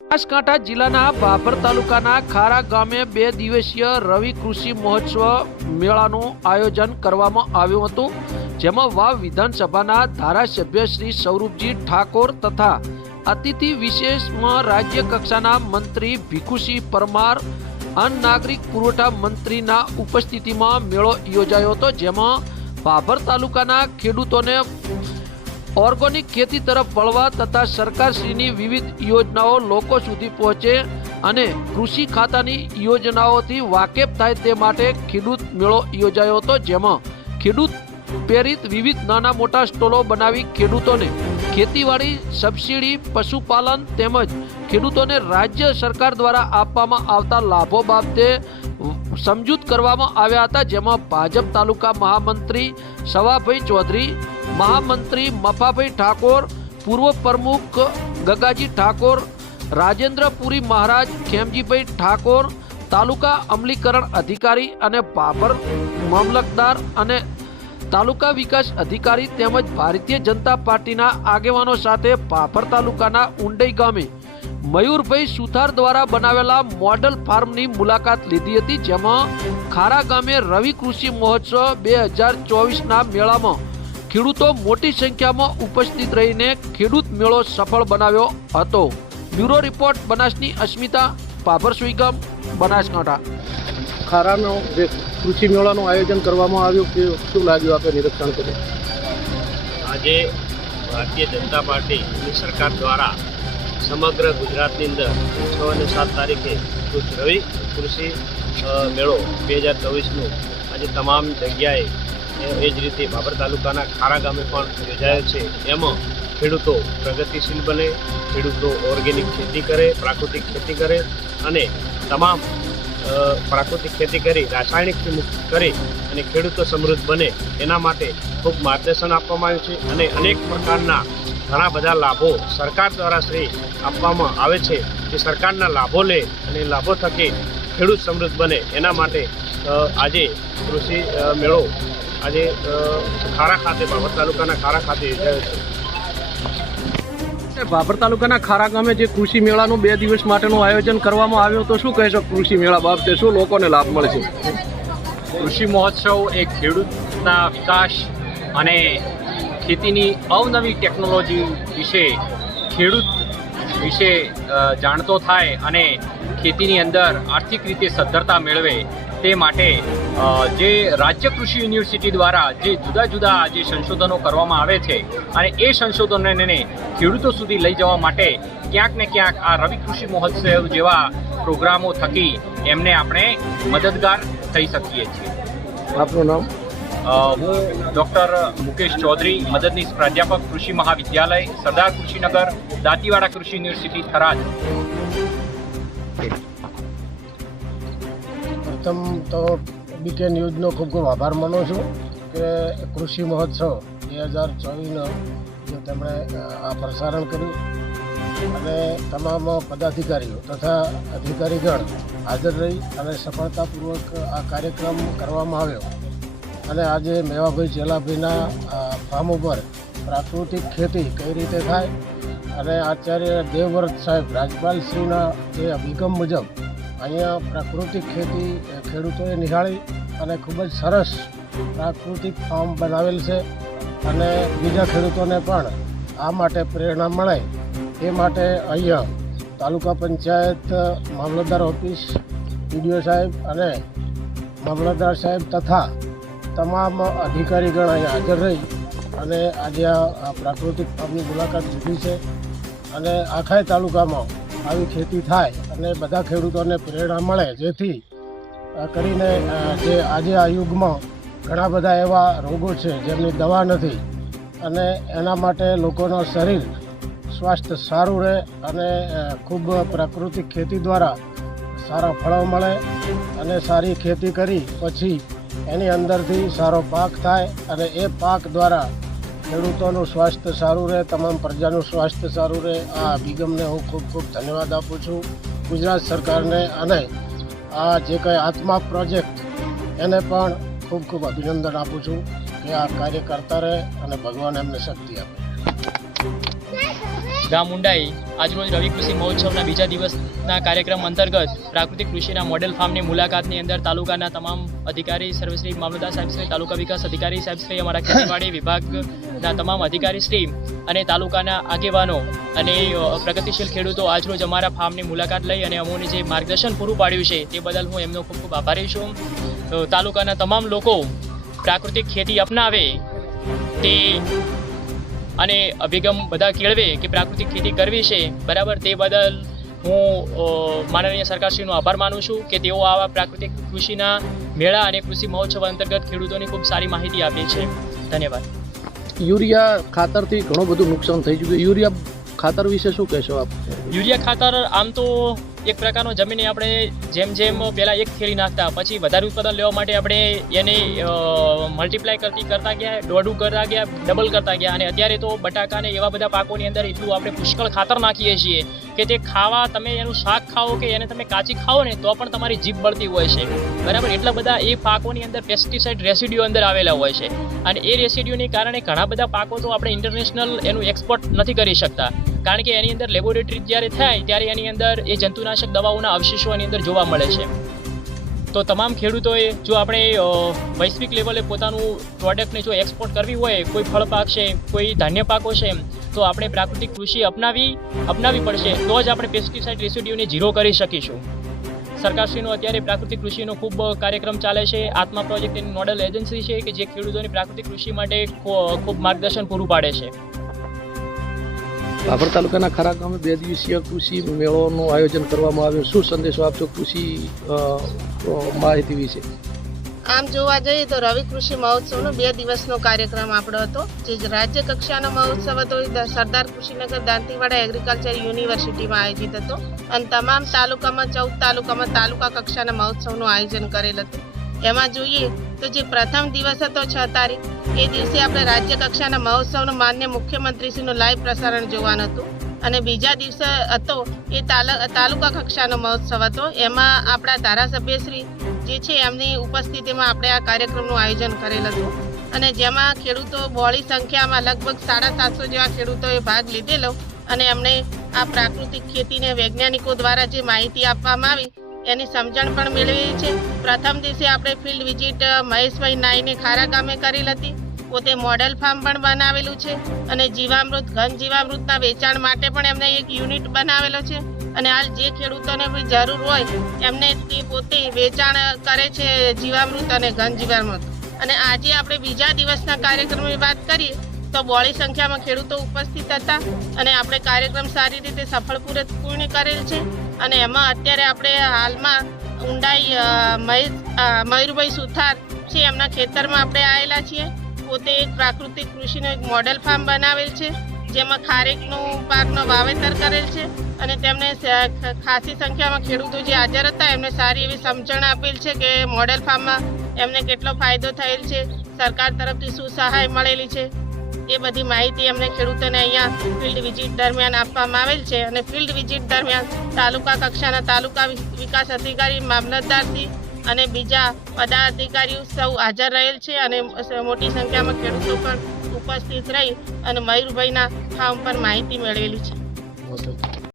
બનાસકાંઠા જિલ્લાના ભાભર તાલુકાના ખારા ગામે બે દિવસીય રવિ કૃષિ મહોત્સવ મેળાનું આયોજન કરવામાં આવ્યું હતું, જેમાં વાવ વિધાનસભાના ધારાસભ્ય શ્રી સૌરભજી ઠાકોર તથા અતિથિ વિશેષમાં રાજ્ય કક્ષાના મંત્રી ભીખુસિંહ પરમાર, અન્ન નાગરિક પુરવઠા મંત્રીના ઉપસ્થિતિમાં મેળો યોજાયો હતો, જેમાં ભાભર તાલુકાના ખેડૂતોને ઓર્ગોનિક ખેતી તરફ વળવા તથા સરકારશ્રીની વિવિધ યોજનાઓ લોકો સુધી પહોંચે અને કૃષિ ખાતાની યોજનાઓથી વાકેફ થાય તે માટે ખેડૂત મેળો યોજાયો હતો, જેમાં ખેડૂત પ્રેરિત વિવિધ નાના મોટા સ્ટોલો બનાવી ખેડૂતોને ખેતીવાડી, સબસિડી, પશુપાલન તેમજ ખેડૂતોને રાજ્ય સરકાર દ્વારા આપવામાં આવતા લાભો બાબતે સમજૂત કરવામાં આવ્યા હતા, જેમાં ભાજપ તાલુકા મહામંત્રી સવાભાઈ ચૌધરી, મહામંત્રી મફાભાઈ ઠાકોર, પૂર્વ પ્રમુખ ગગાજી ઠાકોર, રાજેન્દ્રપુરી મહારાજ, ખેમજીભાઈ ઠાકોર, તાલુકા અમલીકરણ અધિકારી અને બાબર મામલતદાર અને તાલુકા વિકાસ અધિકારી તેમજ ભારતીય જનતા પાર્ટીના આગેવાનો સાથે પાપર તાલુકાના ઉંડઈ ગામે મયુરભાઈ સુથાર દ્વારા બનાવેલા મોડલ ફાર્મની મુલાકાત લીધી હતી જેમાં ખારા ગામે રવિ કૃષિ મહોત્સવ બે હજાર ચોવીસના મેળામાં ખેડૂતો મોટી સંખ્યામાં ઉપસ્થિત રહીને ખેડૂત મેળો સફળ બનાવ્યો હતો. બ્યુરો રિપોર્ટ બનાસની અસ્મિતા પાભર સુઈગમ બનાસકાંઠા. ખારાનો જે કૃષિ મેળાનું આયોજન કરવામાં આવ્યું કે શું લાગ્યું આપણે નિરીક્ષણ કર્યું આજે ભારતીય જનતા પાર્ટીની સરકાર દ્વારા સમગ્ર ગુજરાતની અંદર છ અને સાત તારીખે કૃષિ રવિ કૃષિ મેળો બે હજાર ચોવીસનું. આજે તમામ જગ્યાએ, એ જ રીતે બાબર તાલુકાના ખારા ગામે પણ યોજાયો છે. એમાં ખેડૂતો પ્રગતિશીલ બને, ખેડૂતો ઓર્ગેનિક ખેતી કરે, પ્રાકૃતિક ખેતી કરે અને તમામ પ્રાકૃતિક ખેતી કરી, રાસાયણિકથી મુક્ત કરી અને ખેડૂતો સમૃદ્ધ બને. એના માટે ખૂબ માર્ગદર્શન આપવામાં આવ્યું છે અને અનેક પ્રકારના ઘણા બધા લાભો સરકાર દ્વારા શ્રી આપવામાં આવે છે કે સરકારના લાભો લે અને લાભો થકી ખેડૂત સમૃદ્ધ બને. એના માટે આજે કૃષિ મેળો આજે ખારા ખાતે બાબર તાલુકાના ખારા ખાતે યોજાયો છે. બાબર તાલુકાના ખારા ગામે જે કૃષિ મેળાનું બે દિવસ માટેનું આયોજન કરવામાં આવ્યું તો શું કહેશો? કૃષિ મેળા બાબતે શું લોકોને લાભ મળશે? કૃષિ મહોત્સવ એ ખેડૂતના વિકાસ અને ખેતીની અવનવી ટેકનોલોજી વિશે, ખેડૂત વિશે જાણતો થાય અને ખેતીની અંદર આર્થિક રીતે સદ્ધરતા મેળવે તે માટે જે રાજ્ય કૃષિ યુનિવર્સિટી દ્વારા જે જુદા જુદા જે સંશોધનો કરવામાં આવે છે અને એ સંશોધનોને ખેડૂતો સુધી લઈ જવા માટે ક્યાંક ને ક્યાંક આ રવિ કૃષિ મહોત્સવ જેવા પ્રોગ્રામો થકી એમને આપણે મદદગાર થઈ શકીએ છીએ. આપનું નામ? હું ડૉક્ટર મુકેશ ચૌધરી, મદદનીશ પ્રાધ્યાપક કૃષિ મહાવિદ્યાલય, સરદાર કૃષિનગર, દાંતીવાડા કૃષિ યુનિવર્સિટી, થરાદ. પ્રથમ તો બીકે ન્યૂઝનો ખૂબ ખૂબ આભાર માનું છું કે કૃષિ મહોત્સવ બે હજાર ચોવીસનો જે તેમણે આ પ્રસારણ કર્યું અને તમામ પદાધિકારીઓ તથા અધિકારીગણ હાજર રહી અને સફળતાપૂર્વક આ કાર્યક્રમ કરવામાં આવ્યો. અને આજે મેવાભાઈ જેલાભાઈના ફાર્મ ઉપર પ્રાકૃતિક ખેતી કઈ રીતે થાય અને આચાર્ય દેવવ્રત સાહેબ રાજપાલસિંહના જે અભિગમ મુજબ અહીંયા પ્રાકૃતિક ખેતી ખેડૂતોએ નિહાળી અને ખૂબ જ સરસ પ્રાકૃતિક ફાર્મ બનાવેલ છે અને બીજા ખેડૂતોને પણ આ માટે પ્રેરણા મળે એ માટે અહીંયા તાલુકા પંચાયત મામલતદાર ઓફિસ, પીડીઓ સાહેબ અને મામલતદાર સાહેબ તથા તમામ અધિકારીગણ અહીંયા હાજર રહી અને આજે આ પ્રાકૃતિક ફાર્મની મુલાકાત લીધી છે. અને આખાય તાલુકામાં આવી ખેતી થાય અને બધા ખેડૂતોને પ્રેરણા મળે, જેથી કરીને જે આજે આ યુગમાં ઘણા બધા એવા રોગો છે જેમની દવા નથી અને એના માટે લોકોનું શરીર સ્વાસ્થ્ય સારું રહે અને ખૂબ પ્રાકૃતિક ખેતી દ્વારા સારા ફળો મળે અને સારી ખેતી કરી પછી એની અંદરથી સારો પાક થાય અને એ પાક દ્વારા ખેડૂતોનું સ્વાસ્થ્ય સારું રહે, તમામ પ્રજાનું સ્વાસ્થ્ય સારું રહે. આ અભિગમને હું ખૂબ ખૂબ ધન્યવાદ આપું છું. ગુજરાત સરકારને અને આ જે કંઈ આત્મા પ્રોજેક્ટ, એને પણ ખૂબ ખૂબ અભિનંદન આપું છું કે આ કાર્ય કરતા રહે અને ભગવાન એમને શક્તિ આપે. ગામ ઉંડાઈ આજરોજ રવિ કૃષિ મહોત્સવના બીજા દિવસના કાર્યક્રમ અંતર્ગત પ્રાકૃતિક કૃષિના મોડેલ ફાર્મની મુલાકાતની અંદર તાલુકાના તમામ અધિકારી સર્વશ્રી મામલતદાર સાહેબશ્રી તાલુકા વિકાસ અધિકારી સાહેબશ્રી અમારા ખેતીવાડી વિભાગના તમામ અધિકારીશ્રી અને તાલુકાના આગેવાનો અને પ્રગતિશીલ ખેડૂતો આજરોજ અમારા ફાર્મની મુલાકાત લઈ અને અમોને જે માર્ગદર્શન પૂરું પાડ્યું છે તે બદલ હું એમનો ખૂબ ખૂબ આભારી છું. તાલુકાના તમામ લોકો પ્રાકૃતિક ખેતી અપનાવે તે અને અભિગમ બધા કેળવે કે પ્રાકૃતિક ખેતી કરવી છે બરાબર? તે બદલ હું માનનીય સરકારશ્રીનો આભાર માનું છું કે તેઓ આવા પ્રાકૃતિક કૃષિના મેળા અને કૃષિ મહોત્સવ અંતર્ગત ખેડૂતોને ખૂબ સારી માહિતી આપે છે. ધન્યવાદ. યુરિયા ખાતરથી ઘણું બધું નુકસાન થઈ ચૂક્યું યુરિયા ખાતર વિશે શું કહેશો આપ? યુરિયા ખાતર આમ તો એક પ્રકારનો જમીને આપણે જેમ જેમ પહેલાં એક ખેડી નાખતા, પછી વધારે ઉત્પાદન લેવા માટે આપણે એને મલ્ટીપ્લાય કરતી કરતા ગયા, દોઢું કરતા ગયા ડબલ કરતા ગયા. અને અત્યારે તો બટાકા ને એવા બધા પાકોની અંદર એટલું આપણે પુષ્કળ ખાતર નાખીએ છીએ કે તે ખાવા, તમે એનું શાક ખાઓ કે એને તમે કાચી ખાઓ ને, તો પણ તમારી જીભ બળતી હોય છે. બરાબર? એટલા બધા એ પાકોની અંદર પેસ્ટિસાઇડ રેસિડ્યુ અંદર આવેલા હોય છે. અને એ રેસિડ્યુની કારણે ઘણા બધા પાકો તો આપણે ઇન્ટરનેશનલ એનું એક્સપોર્ટ નથી કરી શકતા. કારણ કે એની અંદર લેબોરેટરી જ્યારે થાય ત્યારે એની અંદર એ જંતુનાશક દવાઓના અવશેષો એની અંદર જોવા મળે છે. તો તમામ ખેડૂતોએ જો આપણે વૈશ્વિક લેવલે પોતાનું પ્રોડક્ટને જો એક્સપોર્ટ કરવી હોય, કોઈ ફળ પાક છે, કોઈ ધાન્ય પાકો છે, તો આપણે પ્રાકૃતિક કૃષિ અપનાવી અપનાવી પડશે, તો જ આપણે પેસ્ટિસાઇડ રેસિડ્યુને ઝીરો કરી શકીશું. સરકારશ્રીનો અત્યારે પ્રાકૃતિક કૃષિનો ખૂબ કાર્યક્રમ ચાલે છે. આત્મા પ્રોજેક્ટ એની નોડલ એજન્સી છે કે જે ખેડૂતોની પ્રાકૃતિક કૃષિ માટે ખૂબ માર્ગદર્શન પૂરું પાડે છે. બાબર તાલુકાના ખરા ગામે બે દિવસીય કૃષિ મેળોનું આયોજન કરવામાં આવ્યું. શું સંદેશો આપશો કૃષિ માહિતી વિશે? આમ જોવા જઈએ તો રવિ કૃષિ મહોત્સવનો બે દિવસનો કાર્યક્રમ આપણો હતો, જે રાજ્ય કક્ષાનો મહોત્સવ હતો. સરદાર કૃષિનગર દાંતીવાડા એગ્રીકલ્ચર યુનિવર્સિટીમાં આયોજિત હતો. અને તમામ તાલુકામાં, ચૌદ તાલુકામાં તાલુકા કક્ષાના મહોત્સવનું આયોજન કરેલ હતું. એમાં જોઈએ તો જે પ્રથમ દિવસ હતો છ તારીખ, એ દિવસે આપણે રાજ્ય કક્ષાના મહોત્સવનું માન્ય મુખ્યમંત્રીશ્રીનું લાઈવ પ્રસારણ જોવાનું હતું. અને બીજા દિવસે હતો એ તાલ- તાલુકા કક્ષાનો મહોત્સવ હતો. એમાં આપણા ધારાસભ્યશ્રી જે છે એમની ઉપસ્થિતિમાં આપણે આ કાર્યક્રમનું આયોજન કરેલ હતું. અને જેમાં ખેડૂતો બહોળી સંખ્યામાં લગભગ સાડા સાતસો જેવા ખેડૂતોએ ભાગ લીધેલો. અને એમણે આ પ્રાકૃતિક ખેતીને વૈજ્ઞાનિકો દ્વારા જે માહિતી આપવામાં આવી એની સમજણ પણ મેળવી છે. પ્રથમ દિવસે આપણે ફિલ્ડ વિઝિટ મહેશભાઈ નાઈને ખારા ગામે કરેલ હતી પોતે મોડેલ ફાર્મ પણ બનાવેલું છે અને જીવામૃત, ઘન જીવામૃતના વેચાણ માટે પણ એમને એક યુનિટ બનાવેલો છે. અને હાલ જે ખેડૂતોને બી જરૂર હોય, એમને તે પોતે વેચાણ કરે છે જીવામૃત અને ઘન જીવામૃત. અને આજે આપણે બીજા દિવસના કાર્યક્રમની વાત કરીએ, તો બોળી સંખ્યામાં ખેડૂતો ઉપસ્થિત હતા અને આપણે કાર્યક્રમ સારી રીતે સફળ પૂર્ણ કરેલ છે. અને એમાં અત્યારે આપણે હાલમાં ઊંડાઈ મહેશ મયુરભાઈ સુથાર છે, એમના ખેતરમાં આપણે આવેલા છીએ. પોતે એક પ્રાકૃતિક કૃષિનું એક મોડેલ ફાર્મ બનાવેલ છે, જેમાં ખારેકનું પાકનો વાવેતર કરેલ છે અને તેમને ખાસી સંખ્યામાં ખેડૂતો જે હાજર હતા, એમને સારી એવી સમજણ આપેલ છે કે મોડેલ ફાર્મમાં એમને કેટલો ફાયદો થયેલ છે, સરકાર તરફથી શું સહાય મળેલી છે. એ બધી માહિતી અમને ખેડૂતોને અહીંયા ફિલ્ડ વિઝિટ દરમિયાન આપવામાં આવેલ છે અને ફિલ્ડ વિઝિટ દરમિયાન તાલુકા કક્ષાના તાલુકા વિકાસ અધિકારી મામલતદારથી અને બીજા પદાધિકારીઓ સૌ હાજર રહેલ છે અને મોટી સંખ્યામાં ખેડૂતો પણ ઉપસ્થિત રહી અને મયુરભાઈના ફાર્મ પર માહિતી મેળવેલી છે.